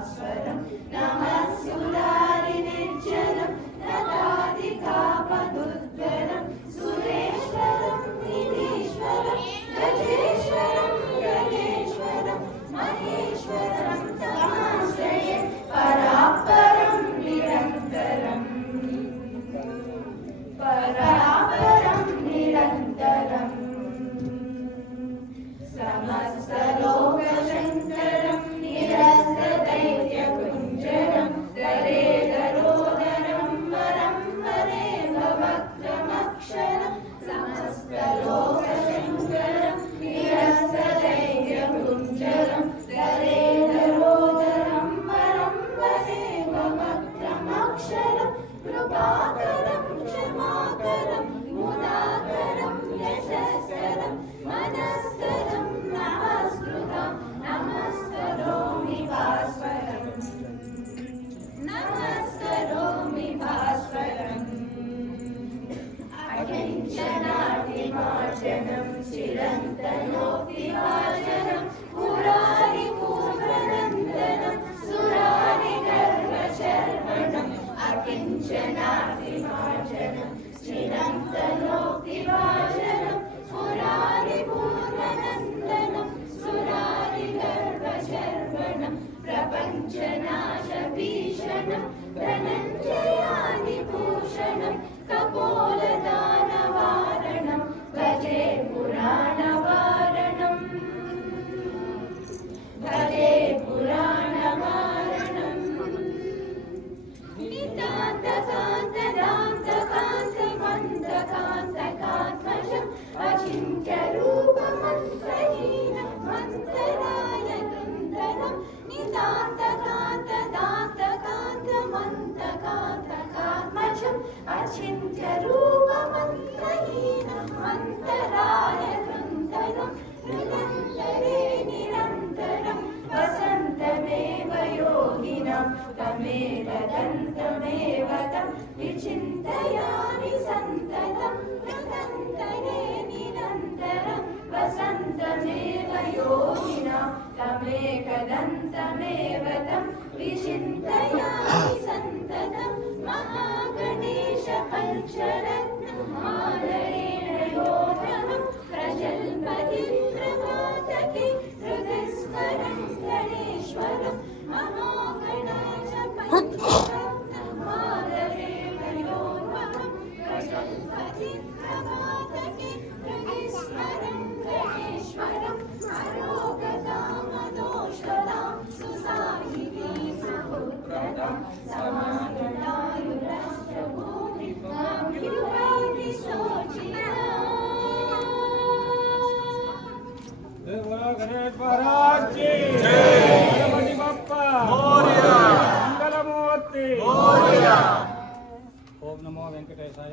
भास्वरं नमः सुरारि निर्जलं नदादिकापदुद्गलं सुरेश्वरं निधीश्वरं गजेश्वरं गणेश्वरं महेश्वरं तमाश्रये परापरं निरन्तरम् परापरं निरन्तरम् समस्तलोकशङ्करं निरस्तदैत्यकुञ्जरं दरेदरोदरं वरं वरेव वक्त्रमक्षरं समस्तलोकशङ्करं निरस्तदैत्यकुञ्जरं दरेदरोदरं वरं वरेव वक्त्रमक्षरं कृपाकरं क्षमाकरं मुदाकरं यशस्करं मनस्करं नमस्कृतं नमस्करोमि भास्वरं नमस्करोमि भास्वरम् अकिञ्चनादिमार्जनं चिरन्तनोऽतिभाजनं पुरारिपूर्वनन्दनं सुरारिगर्वशर्वणम् अकिञ्चनादिमार्जनं चिरन्तनोऽतिभाजनं पुरारिपूर्वनन्दनं सुरारिगर्वशर्वणं प्रपञ्चनाशभीषणं धनञ्जयादिभूषणं कपोलदानवारणं भजे पुराणवारणं भजे पुराणवारणम् नितान्तकान्तदान्तकान्तमन्तकान्तकान्तकात्मजम् अचिन्त्यरूपमन्त्रहीनं मन्त्ररायकृन्दनं नितान्तकान्तदान्तकान्तमन्तकान्तकात्मजम् अचिन्त्यरूपमन्त्रहीनं मन्त्ररायकृन्दनं निरन्तरे निरन्तरं वसन्तमेव योगिनं तमेव दन्तमेव तं विचिन्तयामि सन्ततं प्रदन्तरे निरन्तरं वसन्तमेव योगिनं तमेकदन्तमेव तं विचिन्तयामि सन्ततं महागणेश पञ्चरत्नमालयेन योगनं प्रजल्पति प्रभातके हृदयस्वरं गणेश्वरं महागणेश पञ्चरत्नमालयेन योगनं प्रजल्पति प्रभातके हृदयस्वरं गणेश्वरं अरोगतामदोषदां सुसाहितीं सुपुत्रदां समागतायुरष्टभूमिं सोचिता गणेश महाराज की गणपति बप्पा मोरया मंगलमूर्ति मोरया। ओम नमो वेंकटेशाय।